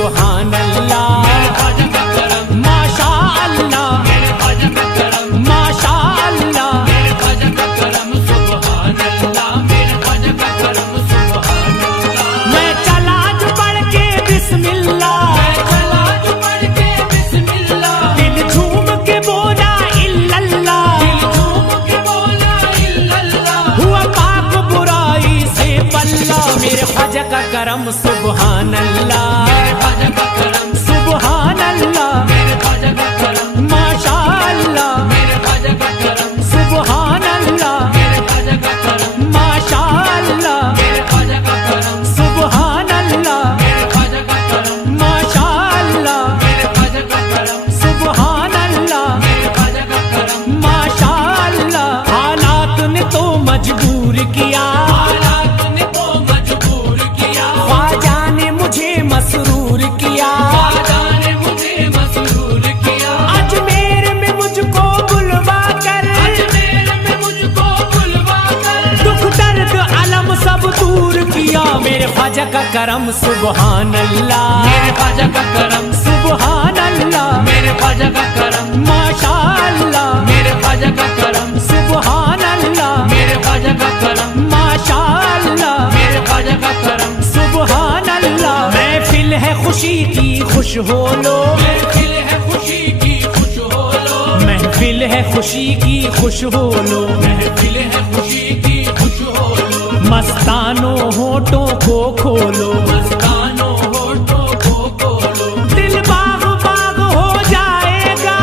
सुबहान अल्लाह, माशा अल्लाह, माशा अल्लाह। मैं चला जो पढ़ के बिस्मिल्लाह, दिल झूम के बोला इल्लल्लाह, हुआ पाक बुराई से पल्ला। मेरे ख्वाजा का करम सुबहान अल्लाह, सुबहान अल्लाह, माशा अल्लाह, सुबहान अल्लाह, माशा अल्लाह, सुबहान अल्लाह, माशा अल्लाह, सुबहान अल्लाह, माशा अल्लाह। हालात ने तो मजबूर किया, ख्वाजा ने मुझे मसरूर किया, अजमेर में मुझको बुलवा कर, दुख दर्द अलम सब दूर किया। मेरे ख्वाजा का करम सुबहान अल्लाह, सुबहान अल्लाह, माशा अल्लाह, सुबहान अल्लाह, माशा अल्लाह, सुबहान अल्लाह। महफिल है खुशी की खुश हो लो, महफिल है खुशी की खुश हो लो, मस्तानो होठों को खोलो, दिल बाग बाग हो जाएगा,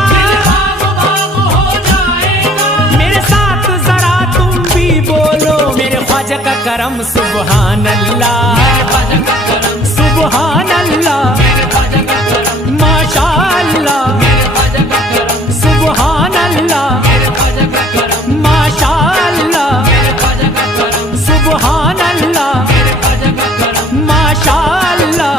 मेरे साथ जरा तुम भी बोलो। मेरे ख्वाजा का करम सुबहान अल्लाह, सुबहान अल्लाह, माशा अल्लाह, सुबहान अल्लाह, माशा अल्लाह, सुबहान अल्लाह, माशा अल्लाह।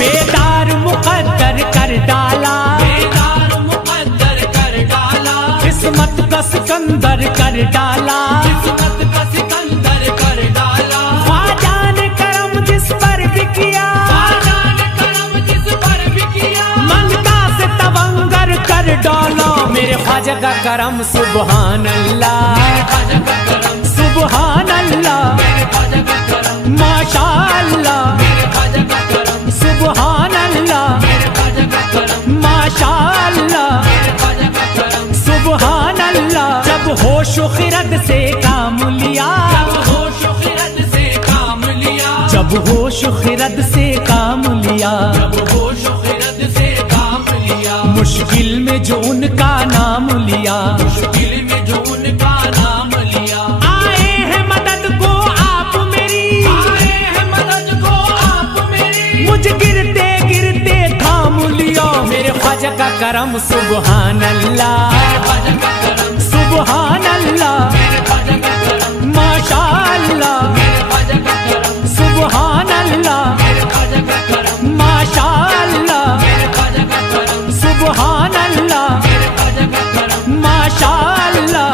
बेदार मुकद्दर कर डाला, किस्मत का सिकंदर कर डाला, ख्वाजा ने करम जिस पर भी किया, मंगता से तवंगर कर डाला। मेरे ख्वाजा का करम सुबहान अल्लाह, सुबहान अल्लाह, माशा अल्लाह, सुबहान अल्लाह, माशा अल्लाह, सुबहान अल्लाह। जब होश खिरद से काम लिया, जब होश खिरद से काम लिया, मुश्किल में जो उनका नाम लिया, आए हैं मदद को आप मेरी, मुझे गिरते गिरते थाम लिया। मेरे ख्वाजा का करम सुबहान अल्लाह, सुबहान अल्लाह, माशा अल्लाह, सुबहान अल्लाह, माशा अल्लाह, सुबहान अल्लाह, माशा अल्लाह।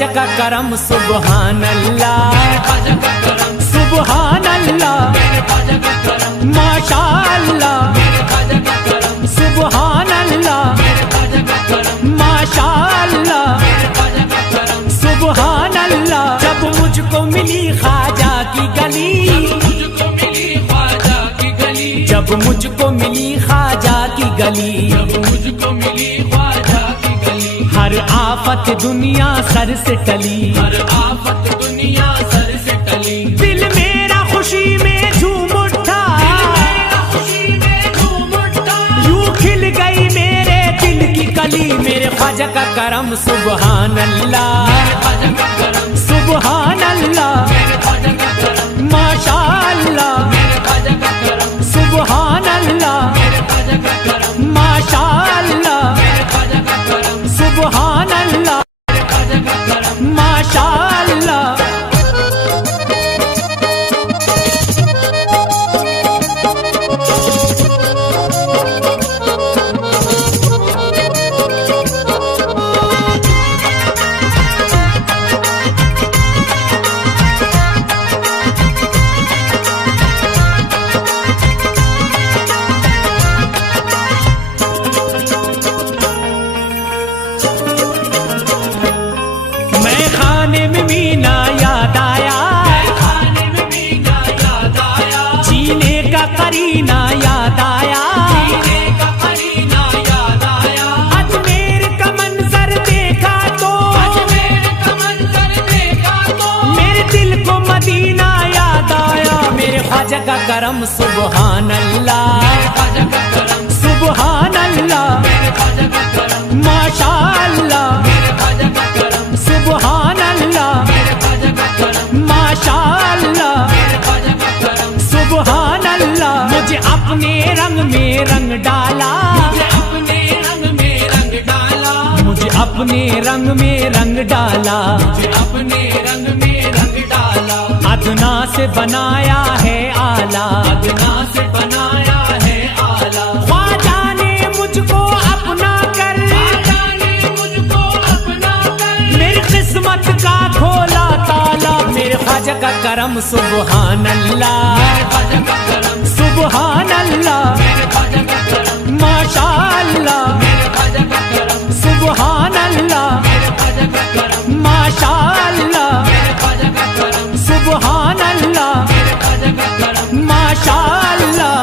ख्वाजा का करम सुबहान अल्लाह, सुबहान अल्लाह, माशाअल्लाह, सुबहान अल्लाह, माशाअल्लाह, सुबहान अल्लाह। जब मुझको मिली ख्वाजा की गली, जब मुझको मिली ख्वाजा की गली, हर आफत दुनिया सर से टली, हर आफत दुनिया सर से टली। दिल मेरा खुशी में झूम उठा, यूं खिल गई मेरे दिल की कली। मेरे ख्वाजा का करम सुबहान अल्लाह, सुबहान अल्लाह, माशाअल्लाह, सुबहान अल्लाह, माशाअल्लाह, सुबहान अल्लाह, माशाअल्लाह। करीना याद आया, अजमेर का मंजर देखा तो, मेरे दिल को मदीना याद आया। मेरे ख्वाजा का करम सुबहान अल्लाह, सुबहान अल्लाह, माशाअल्लाह, सुबहान अल्लाह, माशाअल्लाह, सुबहान अल्लाह। मुझे अपने रंग में रंग डाला, मुझे अपने रंग में रंग डाला, मुझे अपने रंग में रंग डाला, मुझे अपने रंग में रंग डाला। अदना से बनाया है आला, अदना से बनाया है आला। ख्वाजा ने मुझको अपना कर, ख्वाजा ने मुझको अपना कर, मेरी किस्मत का खोला ताला। मेरे ख्वाजा का करम सुबहान अल्लाह, सुबहान अल्लाह, माशाअल्लाह, सुबहान अल्लाह, माशाअल्लाह, सुबहान अल्लाह, माशाअल्लाह।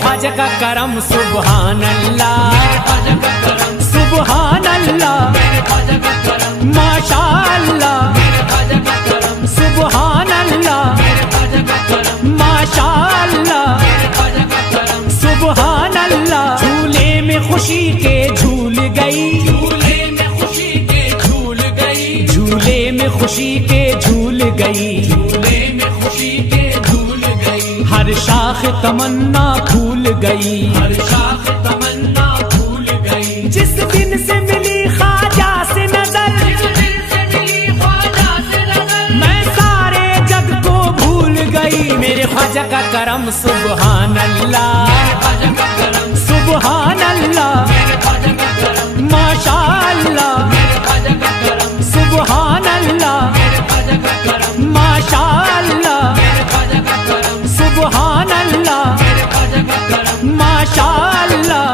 ख्वाजा का करम सुबहान अल्लाह, सुबहान अल्लाह, माशाअल्लाह, सुबहान अल्लाह, माशाअल्लाह, सुबहान अल्लाह। झूले में खुशी के झूल गई, झूले में खुशी के झूल गई, झूले में खुशी के झूल गई, झूले में खुशी के झूल गई। हर शाख तमन्ना फूल गई, हर शाख तमन्ना फूल गई। जिस दिन से मिली ख्वाजा से नजर, जिस दिन से मिली ख्वाजा से नजर, मैं सारे जग को भूल गई। मेरे ख्वाजा का करम सुबहान अल्लाह, ख्वाजा का करम, सुबहान अल्लाह, माशाअल्लाह, ख्वाजा का करम, सुबहान अल्लाह, ख्वाजा का करम, माशाअल्लाह, ख्वाजा का करम, सुबहान अल्लाह, ख्वाजा का करम। माशाअल्लाह।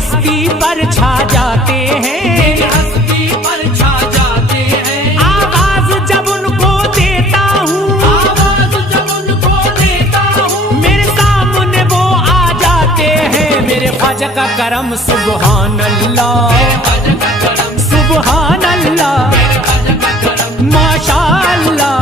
हस्ती पर छा जाते हैं, हस्ती पर छा जाते हैं। आवाज जब उनको देता हूँ, आवाज जब उनको देता हूँ, मेरे सामने वो आ जाते हैं। मेरे ख्वाजा का करम सुबहान अल्लाह, ख्वाजा का करम, सुबहान अल्लाह, ख्वाजा का करम, माशा अल्लाह,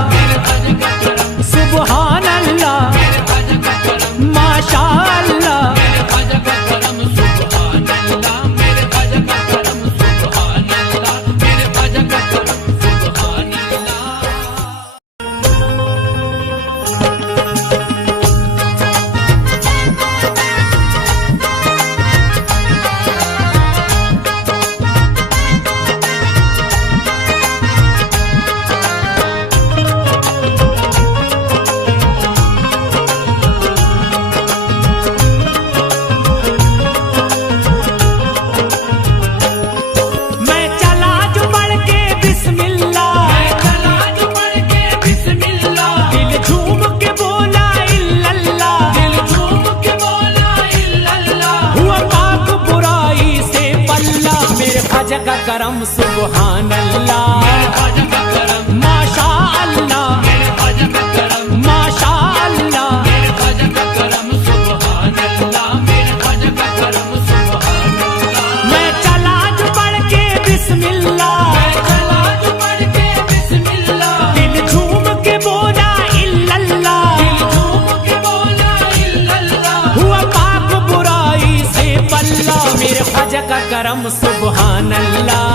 ख्वाजा का करम, सुबहान अल्लाह, ख्वाजा का करम, माशा अल्लाह। ख्वाजा का करम, सुभान अल्लाह, मेरे ख्वाजा का करम, सुभान अल्लाह, मेरे ख्वाजा का करम, सुभान अल्लाह। मैं चला जो बढ़ के बिस्मिल्लाह, मैं चला जो पढ़ के बिस्मिल्लाह, दिल झूम के बोला इल्लल्लाह, दिल झूम के बोला इल्लल्लाह, हुआ पाक बुराई से पल्ला। मेरे ख्वाजा का करम सुबहान अल्लाह, ख्वाजा का करम, माशा अल्लाह, मेरे ख्वाजा का करम, माशा अल्लाह। मेरे ख्वाजा का करम, सुभान अल्लाह, मेरे ख्वाजा का करम, सुभान अल्लाह। मैं चला जो बढ़ के बिस्मिल्लाह, मैं चला जो पढ़ के बिस्मिल्लाह, दिल झूम के बोला इल्लल्लाह, दिल झूम के बोला इल्लल्लाह, हुआ पाक बुराई से पल्ला। मेरे ख्वाजा का करम सुबहान अल्लाह,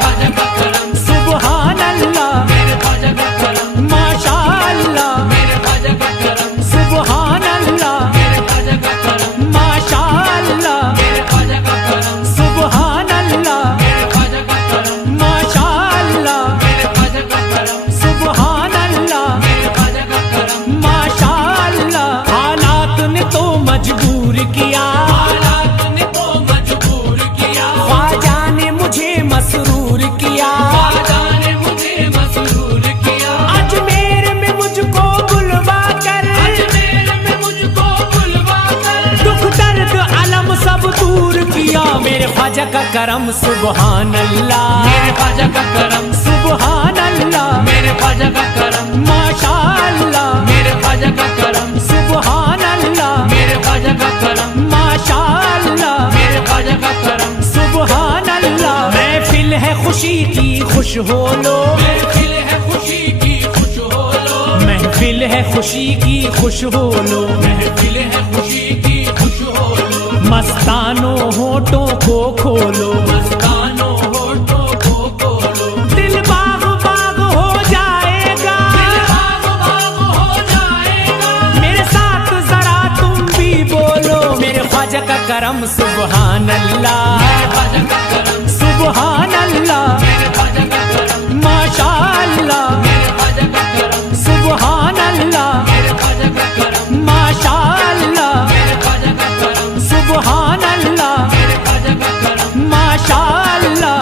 ख्वाजा का करम, सुबहान अल्लाह, मेरे ख्वाजा का करम, माशा अल्लाह, मेरे ख्वाजा का करम, सुबहान अल्लाह, मेरे ख्वाजा का करम, माशा अल्लाह, मेरे ख्वाजा का करम, सुबहान अल्लाह, मेरे ख्वाजा का करम, माशा अल्लाह, मेरे ख्वाजा का करम, सुबहान अल्लाह, मेरे ख्वाजा का करम। माशा अल्लाह। हालात ने तो मजबूर किया, हालात ने तो मजबूर किया, ख्वाजा ने मुझे मसरूर किया, ख्वाजा ने मुझे मसरूर किया, अजमेर में मुझको बुलवा कर, अजमेर में मुझको बुलवा कर, दुख दर्द अलम सब दूर किया। मेरे ख्वाजा का करम सुबहान अल्लाह, मेरे ख्वाजा का करम, सुबहान अल्लाह, मेरे ख्वाजा का करम, माशा अल्लाह, मेरे ख्वाजा का करम, सुबहान अल्लाह, मेरे ख्वाजा का करम, माशा अल्लाह, मेरे ख्वाजा का करम। सुबहान अल्लाह। महफिल है खुशी की खुश हो लो, महफिल है खुशी की खुश हो लो, महफिल है खुशी की खुश हो लो, महफिल है खुशी की खुश हो लो, मस्तानो होठों को खोलो, मस्तानो होठों को खोलो, दिल बाग बाग हो जाएगा, दिल बाग बाग हो जाएगा, मेरे साथ जरा तुम भी बोलो। मेरे ख्वाजा का करम सुबहान अल्लाह, मेरे ख्वाजा का करम, सुबहान अल्लाह, मेरे ख्वाजा का करम, माशा अल्लाह, मेरे ख्वाजा का करम, सुबहान अल्लाह, मेरे ख्वाजा का करम, माशा अल्लाह, मेरे ख्वाजा का करम, सुबहान अल्लाह, मेरे ख्वाजा का करम। माशा अल्लाह।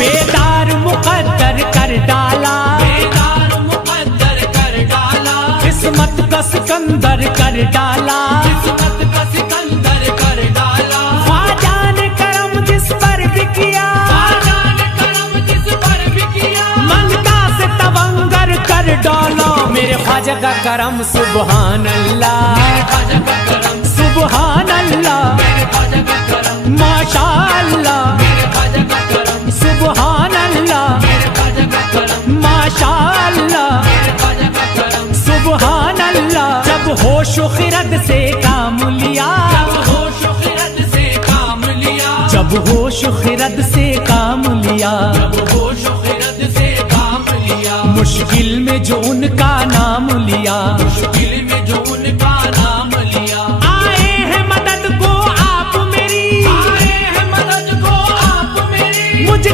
बेदार मुकद्दर कर डाला, बेदार मुकद्दर कर डाला, किस्मत का सिकंदर कर डाला, किस्मत का सिकंदर कर डाला, ख्वाजा ने करम जिस पर भी किया, ख्वाजा ने करम जिस पर भी किया, मंगता से तवंगर कर डाला। मेरे ख्वाजा का करम सुबहान अल्लाह, मेरे ख्वाजा का करम, सुबहान अल्लाह, मेरे ख्वाजा का करम, माशा अल्लाह, मेरे ख्वाजा का करम, सुबहान अल्लाह, मेरे ख्वाजा का करम, माशा अल्लाह, मेरे ख्वाजा का करम। सुबहान अल्लाह। जब होश खिरद से काम लिया, जब होश खिरद से काम लिया, जब होश खिरद से काम लिया, जब होश खिरद से काम लिया, मुश्किल में जो उनका नाम लिया, मुश्किल में जो उनका नाम लिया, आए हैं मदद को आप मेरी, आए हैं मदद को आप मेरी, मुझे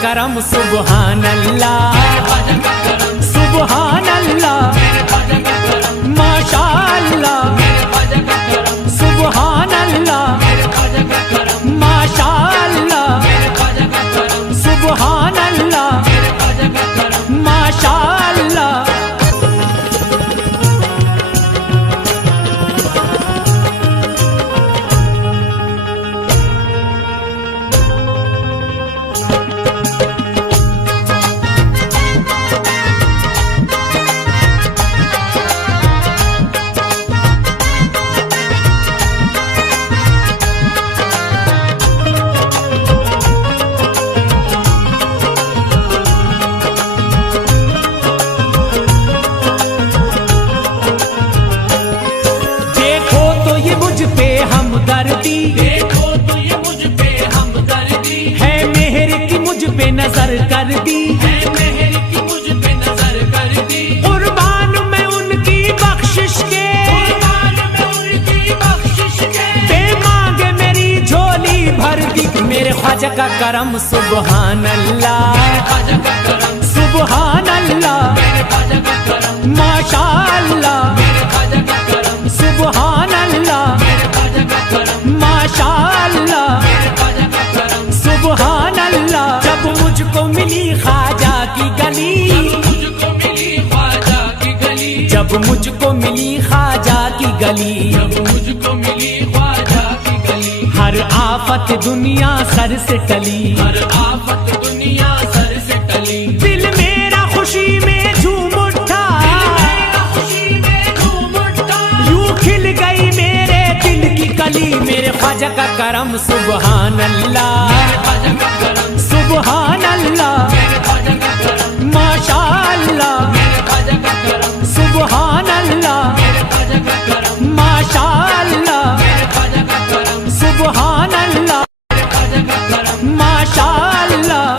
करम सुबहान अल्लाह, ख्वाजा का करम सुबहान अल्लाह, ख्वाजा का करम माशा अल्लाह, ख्वाजा का करम सुबहान अल्लाह, ख्वाजा का करम माशा अल्लाह, ख्वाजा का करम सुबहान अल्लाह, ख्वाजा का करम माशा अल्लाह। देखो तो ये मुझ पे हमदर्दी, देखो तो ये मुझ पे हमदर्दी है मेहर की मुझ पे नजर कर दी, है मेहर की मुझ पे नजर कर दी कुर्बान मैं उनकी बख्शिश के, कुर्बान में उनकी बख्शिश के पे मांगे मेरी झोली भर दी। मेरे ख्वाजा का करम सुबहान अल्लाह, ख्वाजा का करम सुबहान अल्लाह, ख्वाजा का करम माशा अल्लाह, ख्वाजा का करम सुबहान अल्लाह, ख्वाजा का करम माशा अल्लाह, ख्वाजा का करम सुबहान अल्लाह। जब मुझको मिली ख्वाजा की गली, मुझको मिली ख्वाजा की गली जब मुझको मिली ख्वाजा की गली, जब मुझको मिली ख्वाजा की गली हर आफत दुनिया सर से टली, हर आफत दुनिया सर से टली दिल मेरा खुशी में झूम उठा, खुशी में झूम उठा यूं खिल गई मेरे दिल की कली। मेरे ख्वाजा का करम सुबहान अल्लाह, ख्वाजा का करम सुबहान अल्लाह, ख्वाजा का करम माशा अल्लाह, ख्वाजा का करम सुबहान अल्लाह, ख्वाजा का करम माशा अल्लाह, ख्वाजा का करम सुबहान अल्लाह, ख्वाजा का करम माशा अल्लाह।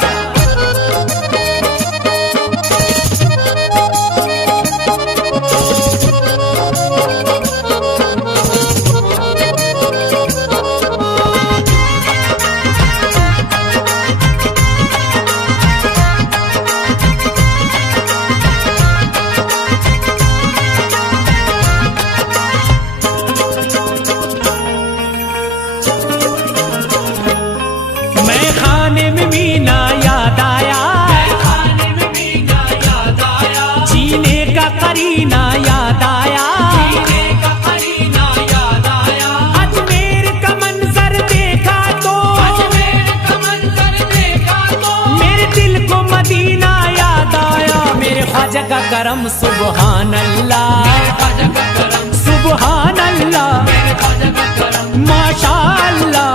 मैं खाने में मीना याद आया, खाने में मीना याद आया जीने का करीना याद आया, जीने का करीना याद आया अजमेर का मंजर देखा तो अजमेर का मंजर देखा तो मेरे दिल को मदीना याद आया। मेरे ख्वाजा का करम सुबहान अल्लाह, ख्वाजा का करम सुबहान अल्लाह, ख्वाजा का करम माशा अल्लाह,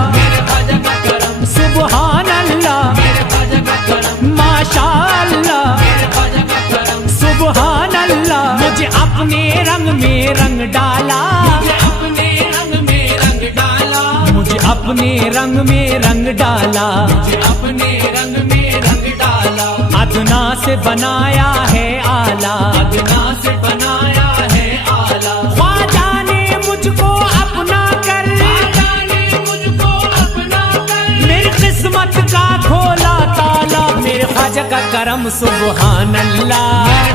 ख्वाजा का करम सुबहान अल्लाह, ख्वाजा का करम माशा अल्लाह, ख्वाजा का करम सुबहान अल्लाह। मुझे अपने रंग में रंग डाला, मुझे अपने रंग में रंग डाला मुझे अपने रंग में रंग डाला, मुझे अपने रंग में रंग डाला अदना से बनाया है आला, अदना से बनाया है आला ख्वाजा ने मुझको अपना कर, ख्वाजा ने मुझको अपना कर मेरी किस्मत का खोला ताला। मेरे ख्वाजा का करम सुबहान अल्लाह,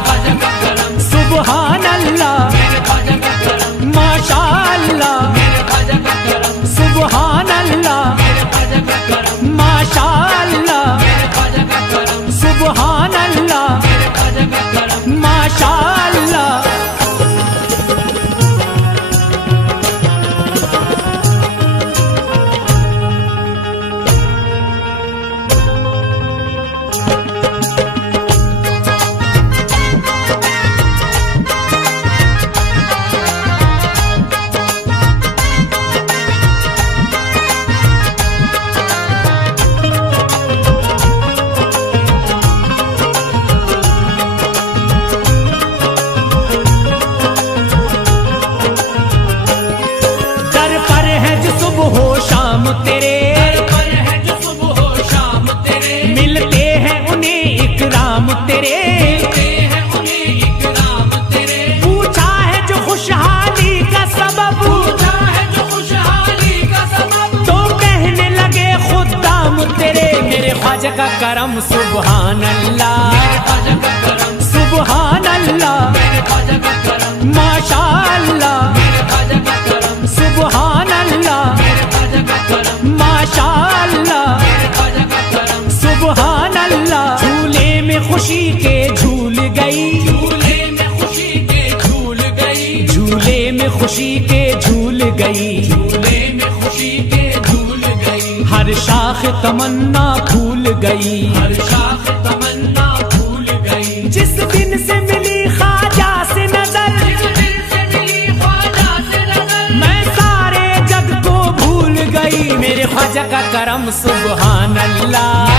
ख्वाजा का करम सुबहान अल्लाह, ख्वाजा का करम माशा अल्लाह, ख्वाजा का करम सुबहान अल्लाह, ख्वाजा का करम माशा अल्लाह, ख्वाजा का करम सुबहान अल्लाह, ख्वाजा का करम माशा अल्लाह। ख्वाजा का करम सुबहान अल्लाह, मेरे ख्वाजा का करम सुबहान अल्लाह, मेरे ख्वाजा का करम माशा अल्लाह, मेरे ख्वाजा का करम सुबहान अल्लाह, मेरे ख्वाजा का करम माशा अल्लाह, मेरे ख्वाजा का करम सुबहान अल्लाह। झूले में खुशी के झूल गई, झूले में खुशी के झूल गई, झूले में खुशी के झूल गई, झूले में खुशी के झूल गई, हर शाख तमन्ना फूल गई, हर शाख तमन्ना भूल गई। जिस दिन से मिली ख्वाजा से नजर, जिस दिल से मिली ख्वाजा से नजर, मैं सारे जग को भूल गई। मेरे ख्वाजा का करम सुबहान अल्लाह,